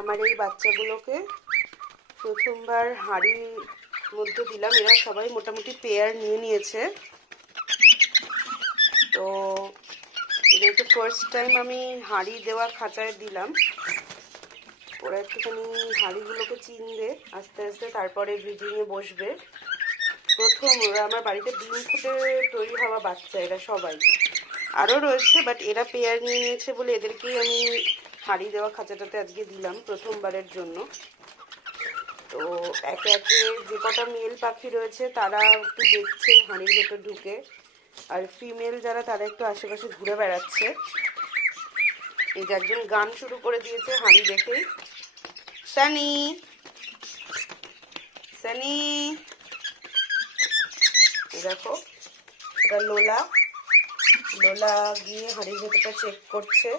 আমার এই বাচ্চাগুলোকে প্রথমবার হাঁড়ির মধ্যে দিলাম। এরা সবাই মোটামুটি পেয়ার নিয়ে নিয়েছে। তো এদেরকে ফার্স্ট টাইম আমি হাঁড়ি দেওয়া খাঁচায় দিলাম। ওরা একটুখানি হাঁড়িগুলোকে চিনবে আস্তে আস্তে, তারপরে ব্রিডিংয়ে বসবে। প্রথম ওরা আমার বাড়িতে ডিম ফুটে তৈরি হওয়া বাচ্চা এরা সবাই। আরও রয়েছে, বাট এরা পেয়ার নিয়ে নিয়েছে বলে এদেরকেই আমি হাঁড়ি দেওয়া খাঁচাটাতে আজকে দিলাম প্রথমবারের জন্য। তো একে একে যে কটা মেল পাখি রয়েছে তারা একটু দেখছে হাঁড়ির ভেতর ঢুকে, আর ফিমেল যারা তারা একটু আশেপাশে ঘুরে বেড়াচ্ছে। এই যে একজন গান শুরু করে দিয়েছে হাঁড়ি দেখেই। সানি সানি, দেখো এটা লোলা। লোলা গিয়ে হাঁড়ির ভেতরটা চেক করছে।